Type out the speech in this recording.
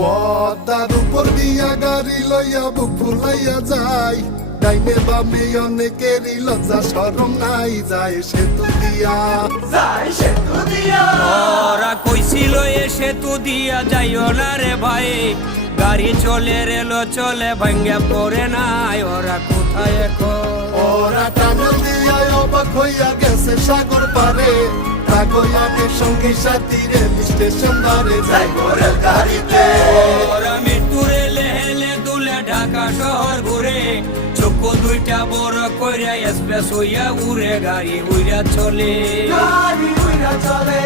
পদ্মার উপর দিয়া গাড়ি লইয়া বুক ফুলাইয়া যায়, ডাইনে বামে অনেকেরই লজ্জা শরম নাই, যায় সেতু দিয়া, যায় সেতু দিয়া। ওরা কইছিল এ সেতু দিয়া যাইও না রে ভাই, গাড়ি চলে রেল চলে ভাঙ্গা পড়ে নাই, ওরা কোথায় এখন? ওরা টানেল দিয়া অবাক হইয়া গেছে সাগর পারে, তাগয়ানের সঙ্গে সাথী রেল স্টেশন ধারে, যাই রেল গাড়িতে। ওরা মৃত্যু রেলে হেলে দুলে ঢাকা শহর ঘুরে, চক্ষু দুইটা বড় কইরা এক্সপ্রেস হইয়া উড়ে, গাড়ি উইরা চলে, গাড়ি উইরা চলে।